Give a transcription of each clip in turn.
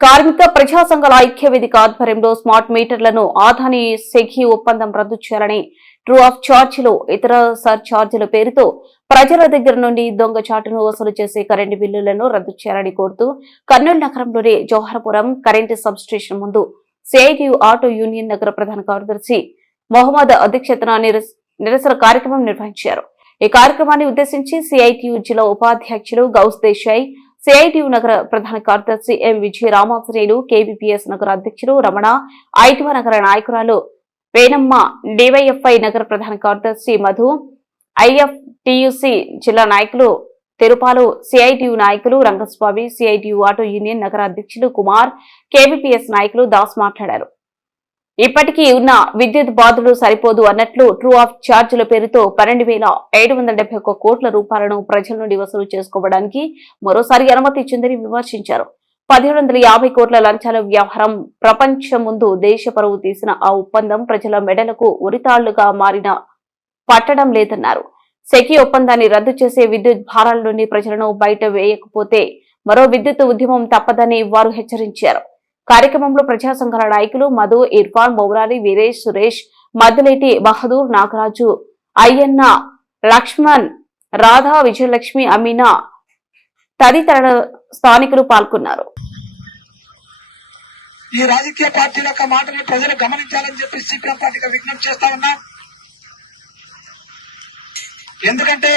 కార్మిక ప్రజా సంఘాల ఐక్య వేదిక ఆధ్వర్యంలో స్మార్ట్ మీటర్లను ఆదాని సెఖీ ఒప్పందం రద్దు చేయాలని ట్రూ ఆఫ్ ఛార్జీలు ఇతర సర్ ఛార్జీల పేరుతో ప్రజల దగ్గర నుండి దొంగచాటును వసూలు చేసే కరెంటు బిల్లులను రద్దు చేయాలని కోరుతూ కర్నూలు నగరంలోని జోహర్పురం కరెంటు సబ్ స్టేషన్ ముందు సిఐటియు ఆటో యూనియన్ నగర ప్రధాన కార్యదర్శి మొహమ్మద్ అధ్యక్షతన నిరస- నిరసన కార్యక్రమం నిర్వహించారు. ఈ కార్యక్రమాన్ని ఉద్దేశించి సిఐటియు జిల్లా ఉపాధ్యక్షులు గౌస్ దేశాయ్ సిఐటియు నగర ప్రధాన కార్యదర్శి ఎం విజయ రామాశ్రేయులు కేవీపీఎస్ నగర అధ్యక్షులు రమణ ఐటివ నగర నాయకురాలు వేణమ్మ డివైఎఫ్ఐ నగర ప్రధాన కార్యదర్శి మధు ఐఎఫ్టియుసి జిల్లా నాయకులు తిరుపాలు సిఐటియు నాయకులు రంగస్వామి సిఐటియు ఆటో యూనియన్ నగర అధ్యక్షులు కుమార్ కేవీపీఎస్ నాయకులు దాస్ మాట్లాడారు. ఇప్పటికీ ఉన్న విద్యుత్ బాధలు సరిపోదు అన్నట్లు ట్రూ ఆఫ్ ఛార్జీల పేరుతో పన్నెండు వేల ఏడు వందల డెబ్బై ఒక్క కోట్ల రూపాయలను ప్రజల నుండి వసూలు చేసుకోవడానికి మరోసారి అనుమతి ఇచ్చిందని విమర్శించారు. పదిహేడు వందల యాభై కోట్ల లంచాల వ్యవహారం ప్రపంచం ముందు దేశ పరువు తీసిన ఆ ఒప్పందం ప్రజల మెడలకు ఉరితాళ్ళుగా మారిన పట్టడం లేదన్నారు. సెకీ ఒప్పందాన్ని రద్దు చేసే విద్యుత్ భారాల నుండి ప్రజలను బయట వేయకపోతే మరో విద్యుత్ ఉద్యమం తప్పదని వారు హెచ్చరించారు. కార్యక్రమంలో ప్రజా సంఘాల నాయకులు మధు ఇర్ఫాన్ మౌరాలి వీరేష్ సురేష్ మద్దులేటి బహదూర్ నాగరాజు అయ్యన్న లక్ష్మణ్ రాధా విజయలక్ష్మి అమీనా తదితర స్థానికులు పాల్గొన్నారు. ఈ రాజకీయ పార్టీల యొక్క మాటని ప్రజలు గమనించాలని చెప్పి సిపిఎం పార్టీగా విజ్ఞప్తి చేస్తా ఉన్నా. ఎందుకంటే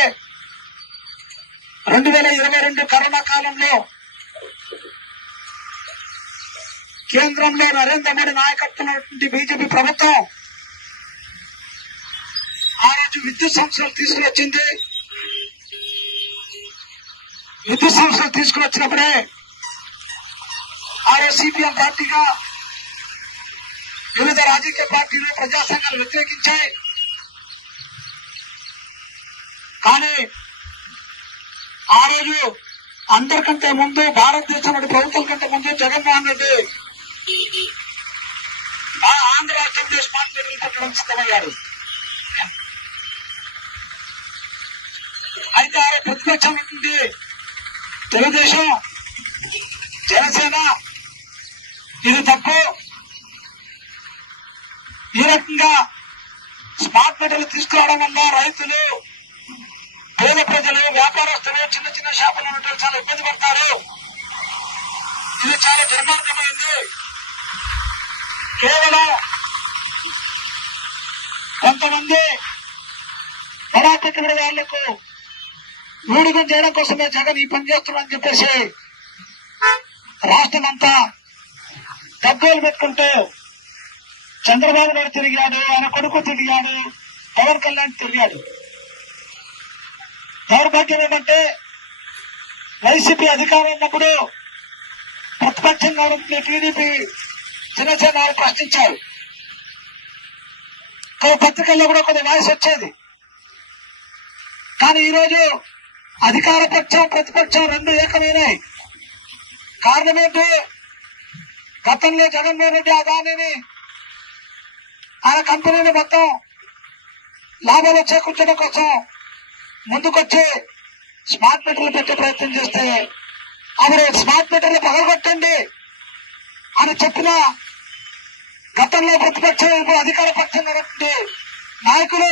రెండు వేల ఇరవై రెండు కరోనా కాలంలో కేంద్రంలో నరేంద్ర మోడీ నాయకత్వంలో బీజేపీ ప్రభుత్వం ఆ రోజు విద్యుత్ సంస్థలు తీసుకువచ్చింది. విద్యుత్ సంస్థలు తీసుకువచ్చినప్పుడే ఆయా సిపిఎం పార్టీగా వివిధ రాజకీయ పార్టీలు ప్రజా సంఘాలు వ్యతిరేకించాయి. కానీ ఆ రోజు అందరికంటే ముందు భారతదేశం ప్రభుత్వం కంటే ముందు జగన్మోహన్ రెడ్డి ఆంధ్ర రాష్ట్రంలో స్మార్ట్ మీటర్లు సిద్ధమయ్యారు. అయితే ఆ ప్రతిపక్షం ఉంటుంది తెలుగుదేశం జనసేన ఇది తప్పు. ఈ రకంగా స్మార్ట్ మీటర్లు తీసుకురావడం వల్ల రైతులు పేద ప్రజలు వ్యాపారస్తులు చిన్న చిన్న షాపులు ఉన్నట్టు చాలా ఇబ్బంది పడతారు. ఇది చాలా దుర్మార్గమైంది. కేవలం కొంతమంది బడాపెట్టుబడి వాళ్ళకు ఊడిగం చేయడం కోసమే జగన్ ఈ పని చేస్తున్నారని చెప్పేసి రాష్ట్రం అంతా డబ్బులు పెట్టుకుంటూ చంద్రబాబు నాయుడు తిరిగాడు ఆయన కొడుకు తిరిగాడు పవన్ కళ్యాణ్ తిరిగాడు. దౌర్భాగ్యం ఏమంటే వైసీపీ అధికారం ఉన్నప్పుడు ప్రతిపక్షంగా ఉంటుంది టీడీపీ జనసేన ప్రశ్నించారు. పత్రికల్లో కూడా కొంత వాయిస్ వచ్చేది. కానీ ఈరోజు అధికార పక్షం ప్రతిపక్షం రెండు ఏకమైనాయి. కారణం ఏంటి గతంలో జగన్మోహన్ రెడ్డి అదానిని ఆయన కంపెనీని మొత్తం లాభాలు చేకూర్చడం కోసం ముందుకొచ్చి స్మార్ట్ మీటర్లు పెట్టే ప్రయత్నం చేస్తే అప్పుడు స్మార్ట్ మీటర్లు పగలగొట్టండి. అని చెప్పిన గతంలో ప్రతిపక్షం అధికార పక్షం నాయకులు